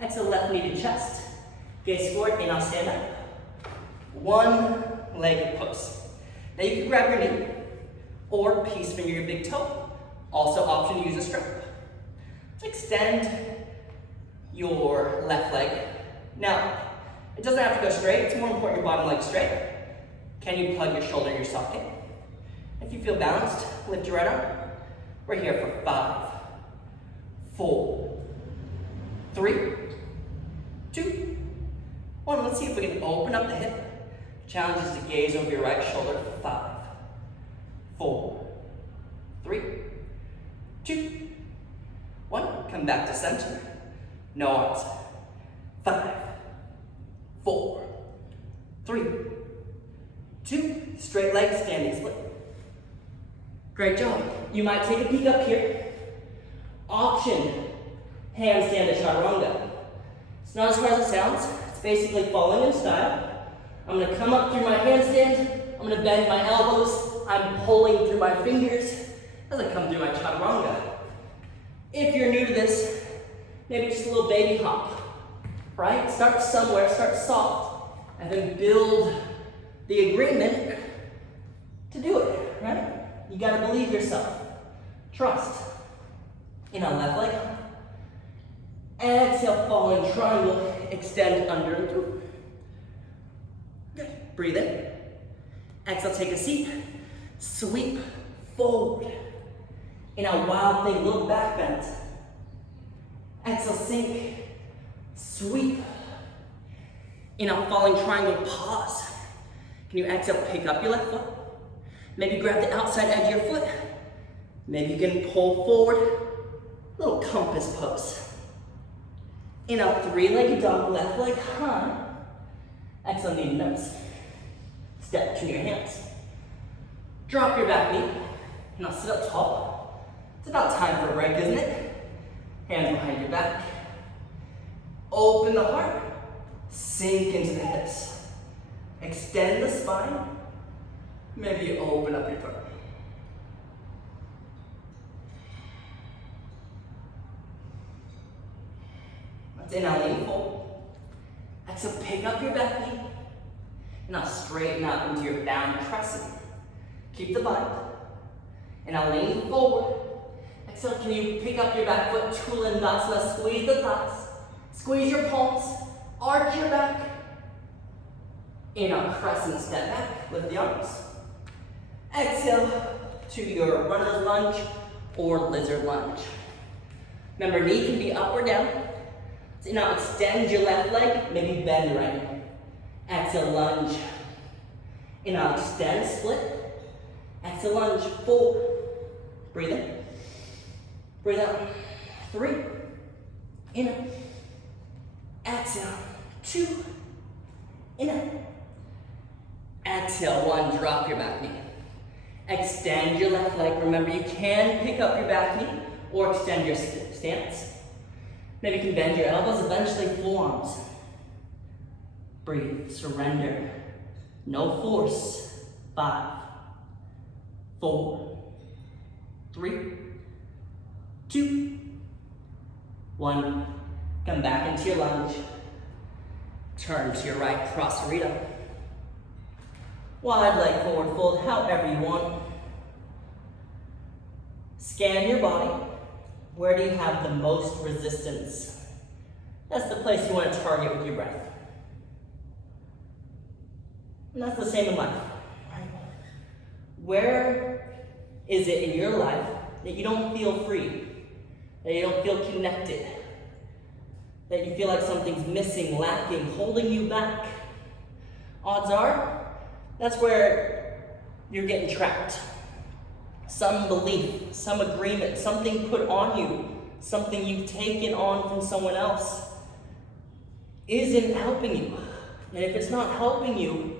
Exhale, left knee to chest. Gaze forward, inhale, stand up. One-legged pose. Now you can grab your knee or peace finger your big toe. Also option to use a strap. So extend your left leg. Now, it doesn't have to go straight. It's more important your bottom leg straight. Can you plug your shoulder in your socket? If you feel balanced, lift your right arm. We're here for 5, 4, 3, 2, 1. Let's see if we can open up the hip. Challenge is to gaze over your right shoulder for 5, 4, 3, 2, 1. Come back to center. No arms. 5, 4, 3, 2. Straight legs, standing split. Great job. You might take a peek up here. Option, handstand to chaturanga. It's not as hard as it sounds. It's basically falling in style. I'm gonna come up through my handstand. I'm gonna bend my elbows. I'm pulling through my fingers as I come through my chaturanga. If you're new to this, maybe just a little baby hop, right? Start somewhere, start soft, and then build the agreement to do it, right? You gotta believe yourself. Trust. Inhale, left leg. Exhale, falling triangle. Extend under and through. Good. Breathe in. Exhale, take a seat. Sweep forward. Inhale, wild thing, little back bend. Exhale, sink. Sweep. Inhale, falling triangle, pause. Can you exhale, pick up your left foot? Maybe grab the outside edge of your foot. Maybe you can pull forward. Little compass pose. Inhale, three-legged dog, left leg high. Exhale, knee to nose. Step to your hands. Drop your back knee. Now sit up tall. It's about time for a break, isn't it? Hands behind your back. Open the heart. Sink into the hips. Extend the spine. Maybe you open up your throat. Let's inhale, lean forward. Exhale, pick up your back knee. Now straighten out into your bound crescent. Keep the bind. And now lean forward. Exhale, can you pick up your back foot? Tulandasana, squeeze the thighs. Squeeze your palms. Arch your back. Inhale, crescent, step back. Lift the arms. Exhale to your runner's lunge or lizard lunge. Remember, knee can be up or down. So now extend your left leg, maybe bend right. Exhale, lunge. Inhale, extend, split. Exhale, lunge, 4. Breathe in. Breathe out. 3. Inhale. Exhale. 2. Inhale. Exhale, 1. Drop your back knee. Extend your left leg. Remember, you can pick up your back knee or extend your stance. Maybe you can bend your elbows, eventually forearms. Breathe, surrender. No force. 5, 4, 3, 2, 1. Come back into your lunge. Turn to your right, Prasarita. Wide leg forward fold, however you want. Scan your body. Where do you have the most resistance? That's the place you want to target with your breath. And that's the same in life, right? Where is it in your life that you don't feel free, that you don't feel connected, that you feel like something's missing, lacking, holding you back? Odds are, that's where you're getting trapped. Some belief, some agreement, something put on you, something you've taken on from someone else isn't helping you. And if it's not helping you,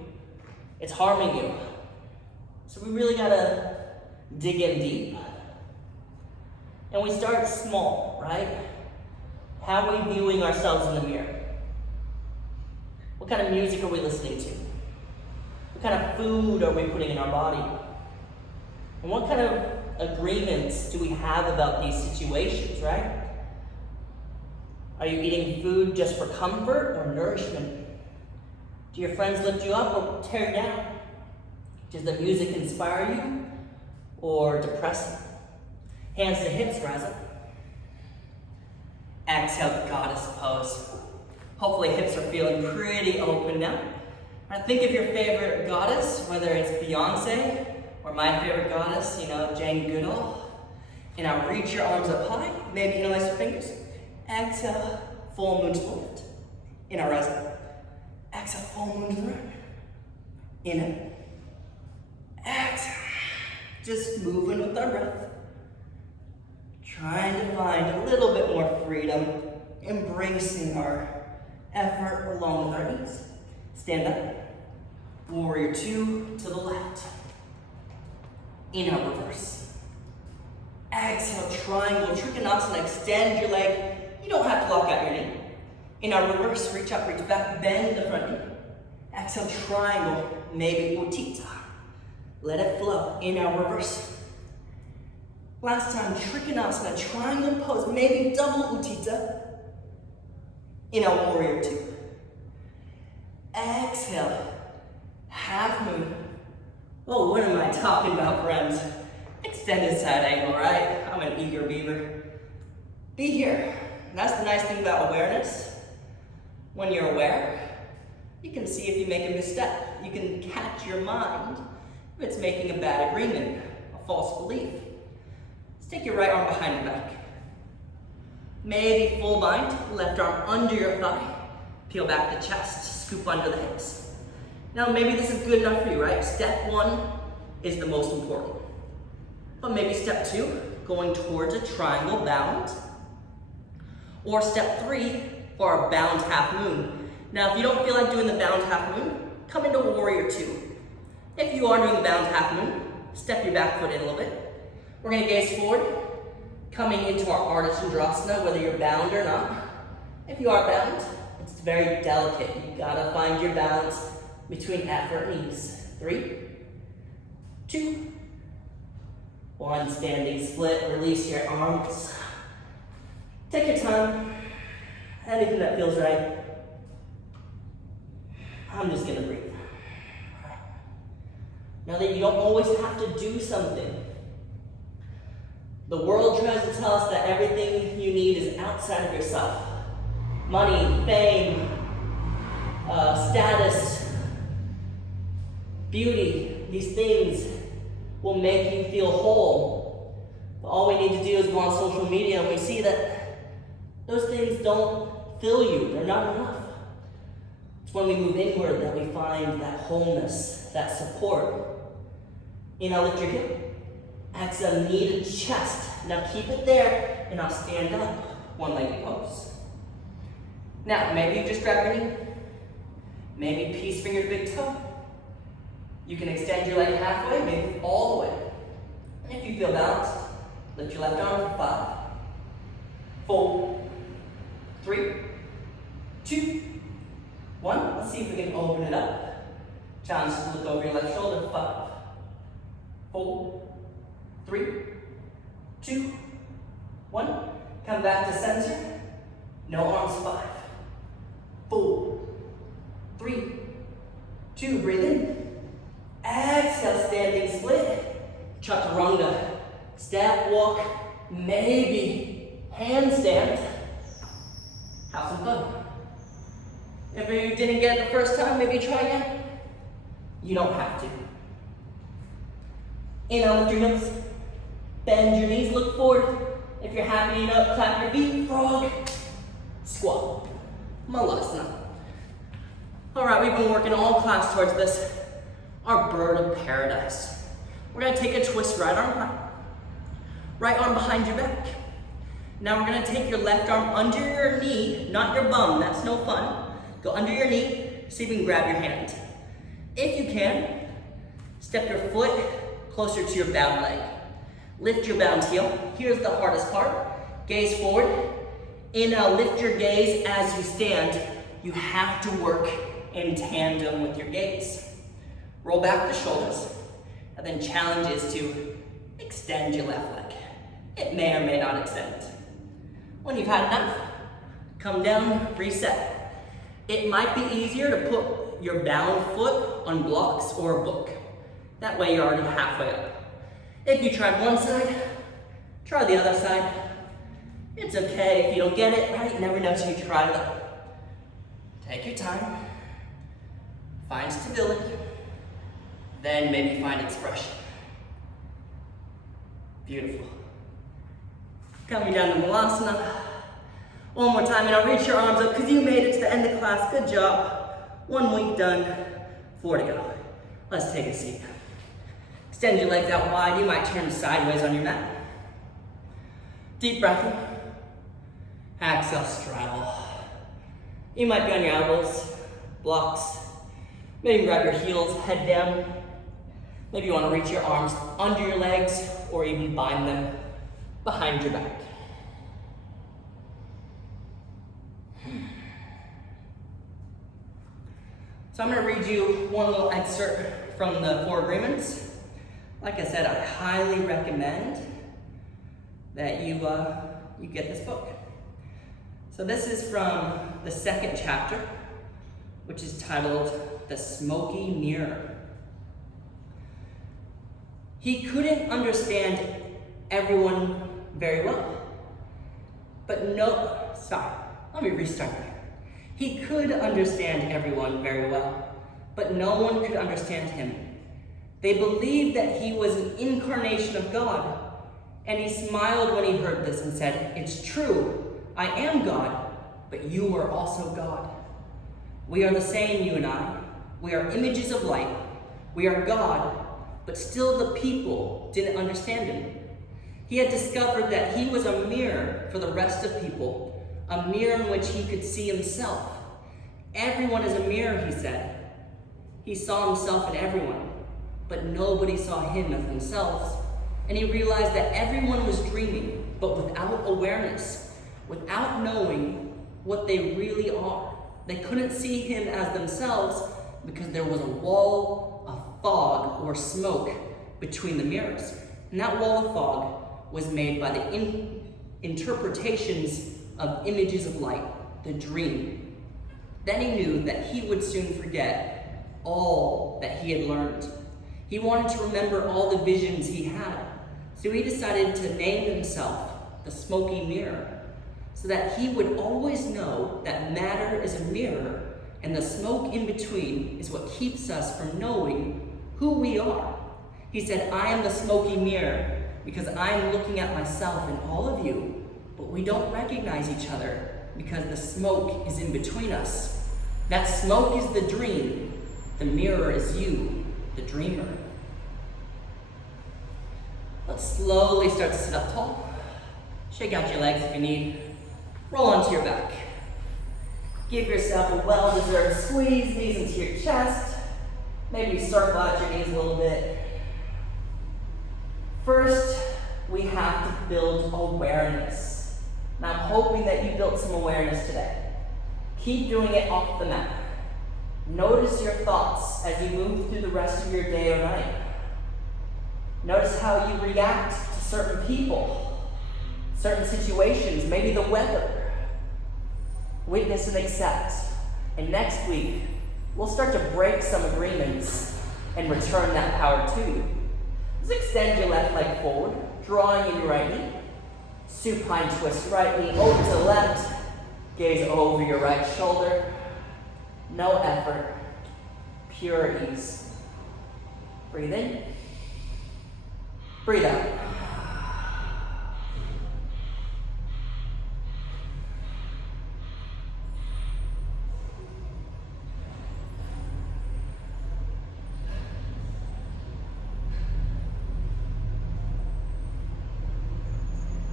it's harming you. So we really gotta dig in deep. And we start small, right? How are we viewing ourselves in the mirror? What kind of music are we listening to? What kind of food are we putting in our body? And what kind of agreements do we have about these situations, right? Are you eating food just for comfort or nourishment? Do your friends lift you up or tear you down? Does the music inspire you or depress you? Hands to hips, rise up. Exhale, goddess pose. Hopefully hips are feeling pretty open now. Right, think of your favorite goddess, whether it's Beyonce or my favorite goddess, Jane Goodall. And now reach your arms up high, maybe interlace your fingers. Exhale, full moon to the left. Inhale, rise up. Exhale, full moon to the right. Inhale. Exhale. Just moving with our breath. Trying to find a little bit more freedom, embracing our effort along with our knees. Stand up. Warrior 2 to the left. Inhale, reverse. Exhale, triangle, Trikonasana. Extend your leg. You don't have to lock out your knee. Inhale, reverse, reach up, reach back, bend the front knee. Exhale, triangle, maybe Utthita. Let it flow. Inhale, reverse. Last time, Trikonasana, triangle pose, maybe double Utthita. Inhale, warrior 2. Exhale, half moon. Oh, what am I talking about, friends? Extended side angle, right? I'm an eager beaver. Be here. And that's the nice thing about awareness. When you're aware, you can see if you make a misstep. You can catch your mind if it's making a bad agreement, a false belief. Let's take your right arm behind your back. Maybe full bind, left arm under your thigh. Peel back the chest, scoop under the hips. Now maybe this is good enough for you, right? Step 1 is the most important. But maybe step 2, going towards a triangle bound. Or step 3, for our bound half moon. Now if you don't feel like doing the bound half moon, come into warrior 2. If you are doing the bound half moon, step your back foot in a little bit. We're gonna gaze forward, coming into our Ardha Chandrasana, whether you're bound or not. If you are bound, it's very delicate. You gotta find your balance between effort and ease. 3, 2, 1. Standing split, release your arms. Take your time. Anything that feels right. I'm just gonna breathe. Now that you don't always have to do something. The world tries to tell us that everything you need is outside of yourself. Money, fame, status, beauty, these things will make you feel whole. But all we need to do is go on social media and we see that Those things don't fill you, they're not enough. It's when we move inward that we find that wholeness, that support. Inhale, lift your hip. Exhale, knee to chest. Now keep it there, and I'll stand up, one-legged pose. Now, maybe you just grab your knee. Maybe peace finger to big toe. You can extend your leg halfway, maybe all the way. And if you feel balanced, lift your left arm for 5, 4, 3, 2, 1. Let's see if we can open it up. Challenge to look over your left shoulder. 5, 4, 3, 2, 1. Come back to center. No arms. 5, 4, 3, 2. Breathe in. Exhale, standing split. Chaturanga. Step walk. Maybe handstand. Have some fun. If you didn't get it the first time, maybe try again. You don't have to. Inhale, lift your hips. Bend your knees, look forward. If you're happy, you know, clap your feet. Frog. Squat. Malasana. All right, we've been working all class towards this. Our bird of paradise. We're gonna take a twist, right arm high. Right arm behind your back. Now we're gonna take your left arm under your knee, not your bum, that's no fun. Go under your knee, see if you can grab your hand. If you can, step your foot closer to your bound leg. Lift your bound heel. Here's the hardest part. Gaze forward. Inhale, lift your gaze as you stand. You have to work in tandem with your gaze. Roll back the shoulders, and then challenge is to extend your left leg. It may or may not extend. When you've had enough, come down, reset. It might be easier to put your bound foot on blocks or a book. That way you're already halfway up. If you tried one side, try the other side. It's okay if you don't get it right, never know till you try it out. Take your time, find stability, then maybe find expression. Beautiful. Coming down to Malasana. One more time, and I'll reach your arms up because you made it to the end of class. Good job. 1 week done, 4 to go. Let's take a seat. Extend your legs out wide. You might turn sideways on your mat. Deep breath in. Exhale, straddle. You might be on your elbows, blocks. Maybe grab your heels, head down. Maybe you want to reach your arms under your legs or even bind them behind your back. So I'm going to read you one little excerpt from the 4 Agreements. Like I said, I highly recommend that you get this book. So this is from the 2nd chapter, which is titled The Smoky Mirror. He couldn't understand everyone very well. Let me restart there. He could understand everyone very well, but no one could understand him. They believed that he was an incarnation of God, and he smiled when he heard this and said, "It's true, I am God, but you are also God. We are the same, you and I. We are images of light. We are God, but still the people didn't understand him. He had discovered that he was a mirror for the rest of people, a mirror in which he could see himself. Everyone is a mirror, he said. He saw himself in everyone, but nobody saw him as themselves. And he realized that everyone was dreaming, but without awareness, without knowing what they really are. They couldn't see him as themselves because there was a wall of fog or smoke between the mirrors. And that wall of fog was made by the interpretations of images of light, the dream. Then he knew that he would soon forget all that he had learned. He wanted to remember all the visions he had. So he decided to name himself the Smoky Mirror, so that he would always know that matter is a mirror and the smoke in between is what keeps us from knowing who we are. He said, "I am the smoky mirror because I am looking at myself in all of you but we don't recognize each other because the smoke is in between us. That smoke is the dream. The mirror is you, the dreamer. Let's slowly start to sit up tall. Shake out your legs if you need. Roll onto your back. Give yourself a well-deserved squeeze, knees into your chest. Maybe circle out your knees a little bit. First, we have to build awareness. And I'm hoping that you built some awareness today. Keep doing it off the mat. Notice your thoughts as you move through the rest of your day or night. Notice how you react to certain people, certain situations, maybe the weather. Witness and accept. And next week, we'll start to break some agreements and return that power to you. Just extend your left leg forward, drawing in your right knee. Supine twist, right knee over to the left. Gaze over your right shoulder. No effort, pure ease. Breathe in. Breathe out.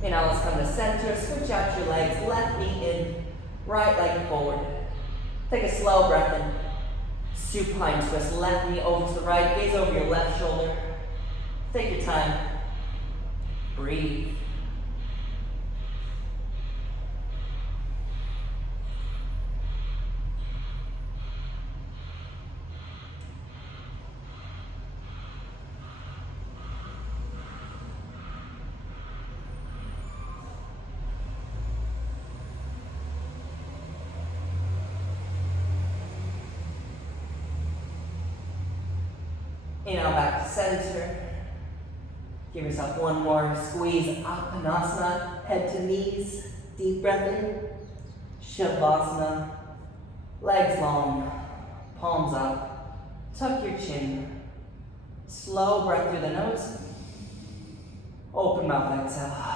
And now let's come to center. Switch out your legs. Left knee in, right leg forward. Take a slow breath in. Supine twist. Left knee over to the right. Gaze over your left shoulder. Take your time. Breathe. And now back to center. Give yourself one more squeeze. Apanasana, head to knees. Deep breath in. Shavasana. Legs long. Palms up. Tuck your chin. Slow breath through the nose. Open mouth, exhale.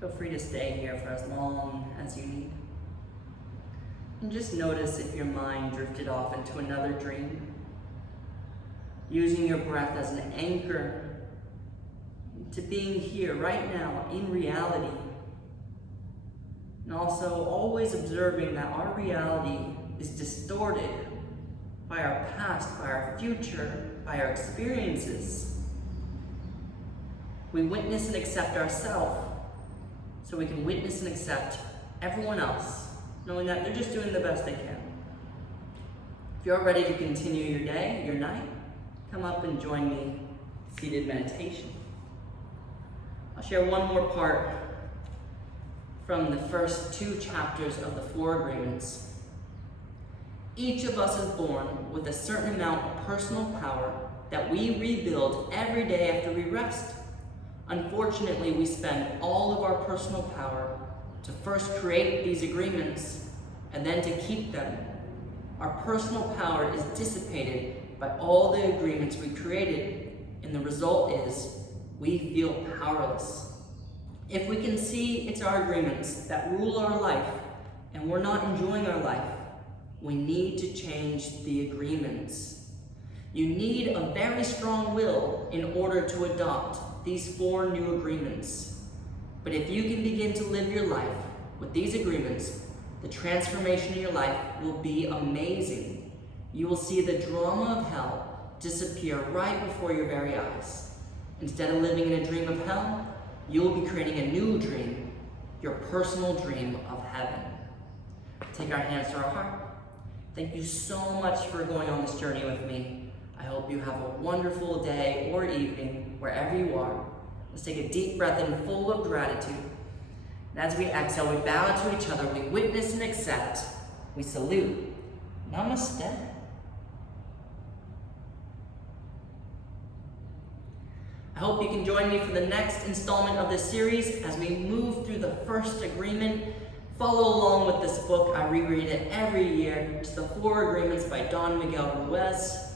Feel free to stay here for as long as you need. And just notice if your mind drifted off into another dream. Using your breath as an anchor, to being here right now in reality. And also always observing that our reality is distorted by our past, by our future, by our experiences. We witness and accept ourselves so we can witness and accept everyone else, knowing that they're just doing the best they can. If you're ready to continue your day, your night, come up and join me in seated meditation. I'll share one more part from the first 2 chapters of the 4 Agreements. Each of us is born with a certain amount of personal power that we rebuild every day after we rest. Unfortunately, we spend all of our personal power to first create these agreements and then to keep them. Our personal power is dissipated by all the agreements we created, and the result is we feel powerless. If we can see it's our agreements that rule our life and we're not enjoying our life, we need to change the agreements. You need a very strong will in order to adopt these 4 new agreements. But if you can begin to live your life with these agreements, the transformation in your life will be amazing. You will see the drama of hell disappear right before your very eyes. Instead of living in a dream of hell, you will be creating a new dream, your personal dream of heaven. Take our hands to our heart. Thank you so much for going on this journey with me. I hope you have a wonderful day or evening wherever you are. Let's take a deep breath in full of gratitude. And as we exhale, we bow to each other, we witness and accept, we salute. Namaste. I hope you can join me for the next installment of this series as we move through the first agreement. Follow along with this book. I reread it every year. It's the 4 Agreements by Don Miguel Ruiz.